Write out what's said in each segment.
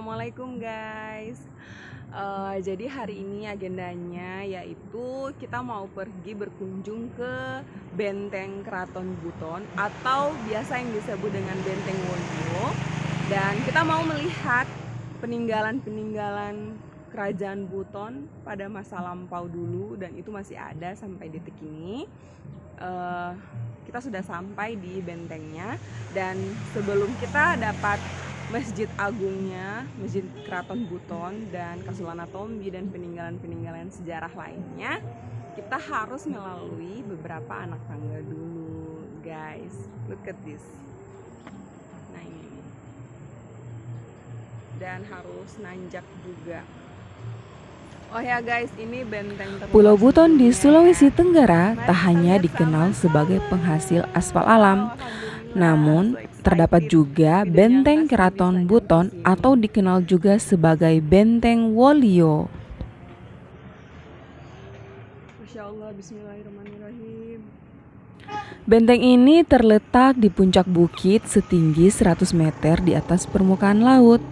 Assalamualaikum guys. Jadi hari ini agendanya yaitu kita mau pergi berkunjung ke Benteng Keraton Buton atau biasa yang disebut dengan Benteng Wonyo. Dan kita mau melihat peninggalan-peninggalan Kerajaan Buton pada masa lampau dulu, dan itu masih ada sampai detik ini. Kita sudah sampai di bentengnya, dan sebelum kita dapat Masjid Agungnya, Masjid Keraton Buton dan Kasunanan Tombi dan peninggalan-peninggalan sejarah lainnya, kita harus melalui beberapa anak tangga dulu, guys. Look at this. Nah ini. Dan harus nanjak juga. Oh ya guys, ini benteng terluas. Pulau Buton di Sulawesi Tenggara tak hanya dikenal sebagai penghasil aspal alam, namun terdapat juga Benteng Keraton Buton atau dikenal juga sebagai Benteng Wolio. Masya Allah, bismillahirrahmanirrahim. Benteng ini terletak di puncak bukit setinggi 100 meter di atas permukaan laut.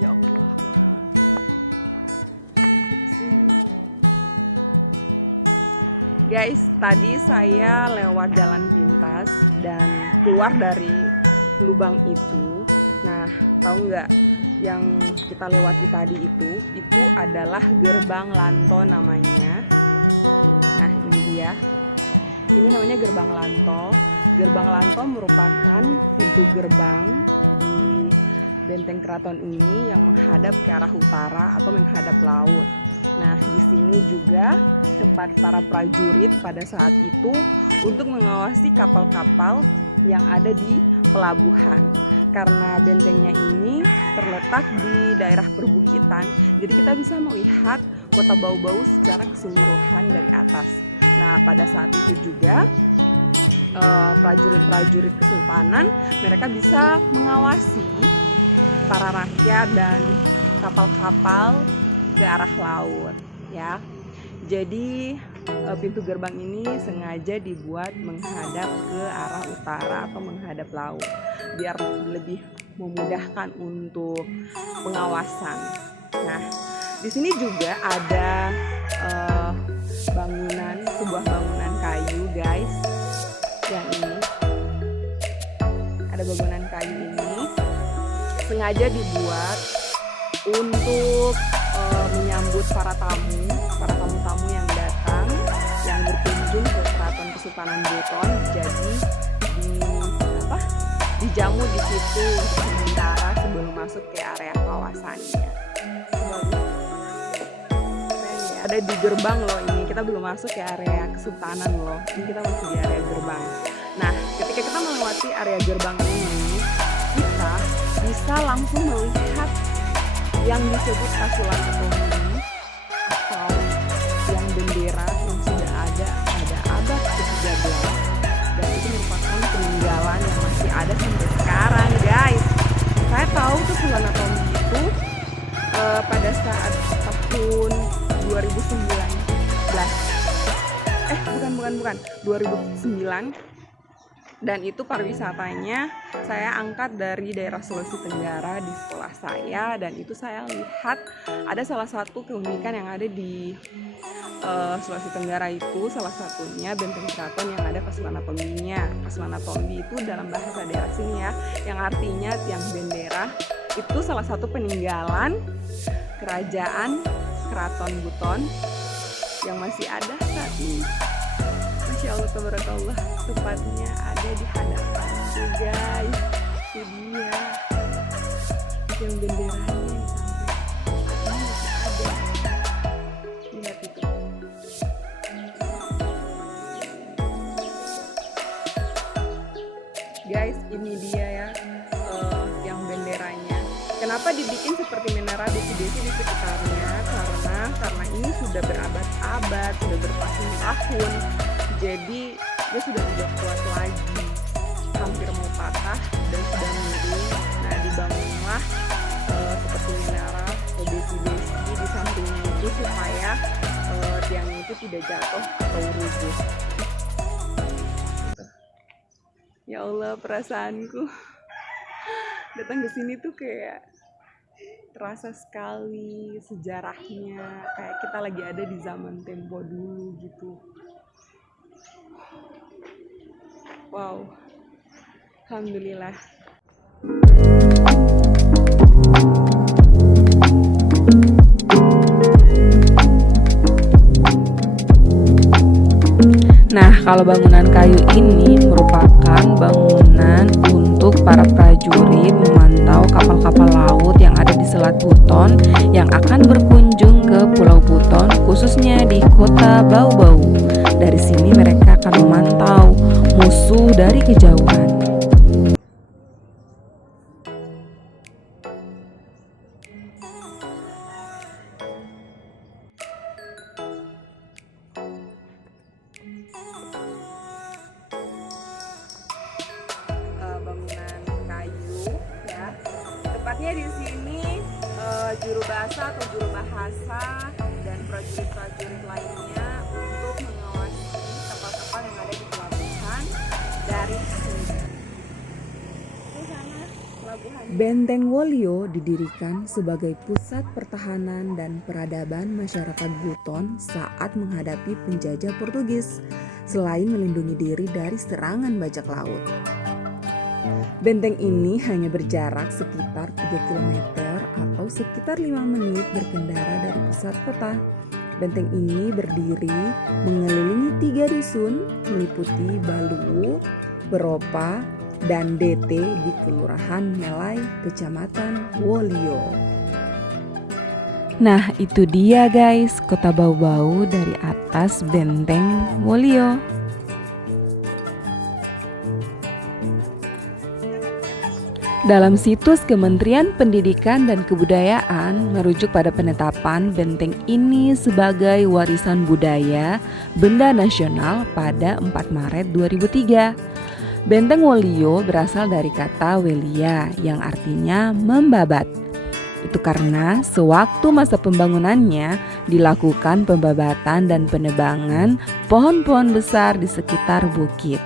Ya Allah. Guys, tadi saya lewat jalan pintas dan keluar dari lubang itu. Nah, tahu nggak yang kita lewati tadi itu adalah Gerbang Lanto namanya. Nah, ini dia. Ini namanya Gerbang Lanto. Gerbang Lanto merupakan pintu gerbang di Benteng Keraton ini yang menghadap ke arah utara atau menghadap laut. Nah, di sini juga tempat para prajurit pada saat itu untuk mengawasi kapal-kapal yang ada di pelabuhan. Karena bentengnya ini terletak di daerah perbukitan, jadi kita bisa melihat kota Bau-Bau secara keseluruhan dari atas. Nah, pada saat itu juga prajurit-prajurit kesultanan mereka bisa mengawasi para rakyat dan kapal-kapal ke arah laut, ya. Jadi pintu gerbang ini sengaja dibuat menghadap ke arah utara atau menghadap laut biar lebih memudahkan untuk pengawasan. Nah, di sini juga ada sebuah bangunan kayu, guys. Yang ini ada bangunan kayu ini sengaja dibuat untuk menyambut para tamu-tamu yang datang, yang berkunjung ke Keraton Kesultanan Buton. Jadi dijamu di situ untuk sementara sebelum masuk ke area kawasannya. Ada di gerbang loh ini, kita belum masuk ke area Kesultanan loh. Ini kita masih di area gerbang. Nah, ketika kita melewati area gerbang ini, kita bisa langsung melihat yang disebut Kasunanan Tombi atau yang bendera yang sudah ada pada abad ke-13, dan itu merupakan peninggalan yang masih ada sampai sekarang, guys. Saya tahu tuh Kasunanan Tombi itu pada saat tahun 2009, dan itu pariwisatanya saya angkat dari daerah Sulawesi Tenggara di sekolah saya, dan itu saya lihat ada salah satu keunikan yang ada di Sulawesi Tenggara itu, salah satunya Benteng Keraton yang ada Kasunanan Tombinya. Kasunanan Tombi itu dalam bahasa daerah sini ya, yang artinya tiang bendera. Itu salah satu peninggalan Kerajaan Keraton Buton yang masih ada saat ini. Masya Allah, tabarakallah, tepatnya ada di hadapan tuh, guys. Itu dia yang benderanya yang sampai saat ini masih ada. Lihat itu. Guys, ini dia ya yang benderanya. Kenapa dibikin seperti menara desi-desi di sekitarnya? Karena ini sudah berabad-abad, sudah bertahun-tahun. Jadi dia sudah tidak kuat lagi, hampir mau patah dan sudah miring. Nah, dibangunlah seperti menara atau desi-desi di sampingnya itu supaya tiangnya itu tidak jatuh atau rubuh. Ya Allah, perasaanku datang ke sini tuh kayak terasa sekali sejarahnya, kayak kita lagi ada di zaman tempo dulu gitu. Wow, alhamdulillah. Nah, kalau bangunan kayu ini merupakan bangunan untuk para prajurit memantau kapal-kapal laut yang ada di Selat Buton yang akan berkunjung ke Pulau Buton, khususnya di kota Bau-Bau. Dari sini mereka akan memantau musuh dari kejauhan. Bangunan kayu ya, tepatnya di sini juru bahasa atau juru bahasa dan prajurit-prajurit lainnya untuk mengawasi kapal-kapal yang ada di pelabuhan dari sini. Di sana pelabuhan. Benteng Wolio didirikan sebagai pusat pertahanan dan peradaban masyarakat Buton saat menghadapi penjajah Portugis, selain melindungi diri dari serangan bajak laut. Benteng ini hanya berjarak sekitar 3 km atau sekitar 5 menit berkendara dari pusat kota. Benteng ini berdiri mengelilingi 3 dusun meliputi Baluwu, Beropa, dan DT di Kelurahan Melai, Kecamatan Wolio. Nah, itu dia guys, kota Bau-Bau dari atas Benteng Wolio. Dalam situs Kementerian Pendidikan dan Kebudayaan merujuk pada penetapan benteng ini sebagai warisan budaya benda nasional pada 4 Maret 2003. Benteng Wolio berasal dari kata Welia yang artinya membabat. Itu karena sewaktu masa pembangunannya dilakukan pembabatan dan penebangan pohon-pohon besar di sekitar bukit.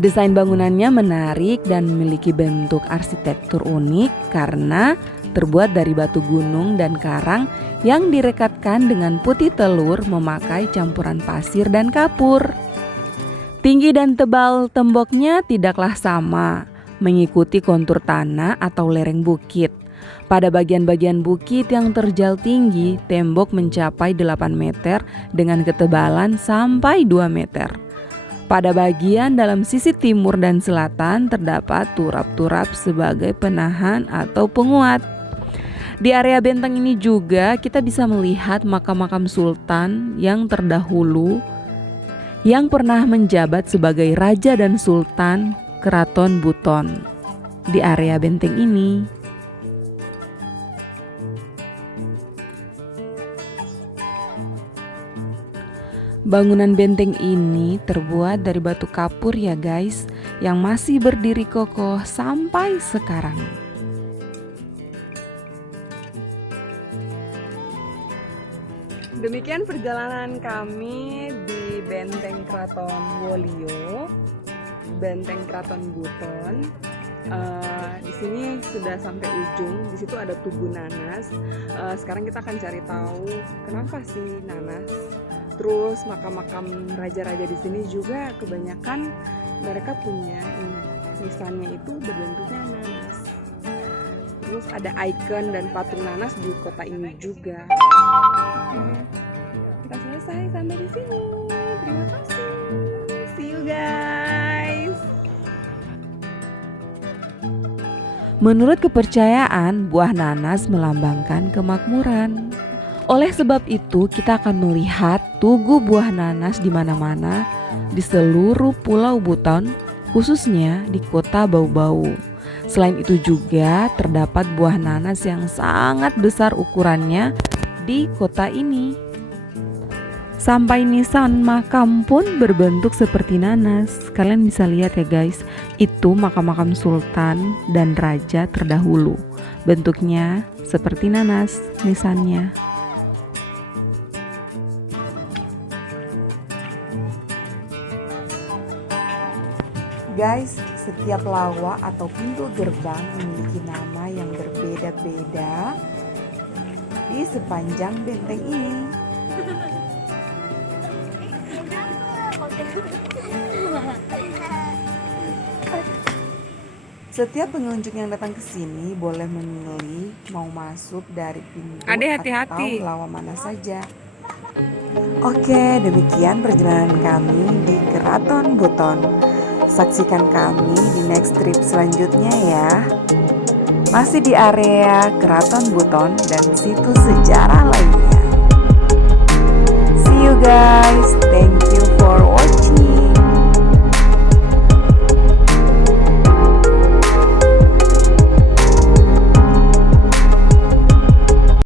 Desain bangunannya menarik dan memiliki bentuk arsitektur unik karena terbuat dari batu gunung dan karang yang direkatkan dengan putih telur memakai campuran pasir dan kapur. Tinggi dan tebal temboknya tidaklah sama, mengikuti kontur tanah atau lereng bukit. Pada bagian-bagian bukit yang terjal tinggi, tembok mencapai 8 meter dengan ketebalan sampai 2 meter. Pada bagian dalam sisi timur dan selatan terdapat turap-turap sebagai penahan atau penguat. Di area benteng ini juga kita bisa melihat makam-makam sultan yang terdahulu yang pernah menjabat sebagai raja dan sultan Keraton Buton di area benteng ini. Bangunan benteng ini terbuat dari batu kapur ya guys, yang masih berdiri kokoh sampai sekarang. Demikian perjalanan kami di Benteng Keraton Wolio, Benteng Keraton Buton. Di sini sudah sampai ujung. Di situ ada Tugu Nanas. Sekarang kita akan cari tahu kenapa sih Nanas. Terus makam-makam raja-raja di sini juga kebanyakan mereka punya nisannya itu berbentuknya nanas. Terus ada ikon dan patung nanas di kota ini juga. Kita selesai sampai di sini. Terima kasih. See you guys. Menurut kepercayaan, buah nanas melambangkan kemakmuran. Oleh sebab itu, kita akan melihat tugu buah nanas di mana-mana di seluruh Pulau Buton, khususnya di kota Bau-Bau. Selain itu juga terdapat buah nanas yang sangat besar ukurannya di kota ini. Sampai nisan makam pun berbentuk seperti nanas. Kalian bisa lihat ya guys, itu makam-makam sultan dan raja terdahulu. Bentuknya seperti nanas nisannya. guys, setiap lawa atau pintu gerbang memiliki nama yang berbeda-beda di sepanjang benteng ini. Setiap pengunjung yang datang ke sini boleh memilih mau masuk dari pintu atau lawa mana saja. Oke, demikian perjalanan kami di Keraton Buton. Saksikan kami di next trip selanjutnya ya. Masih di area Keraton Buton dan situs sejarah lainnya. See you guys.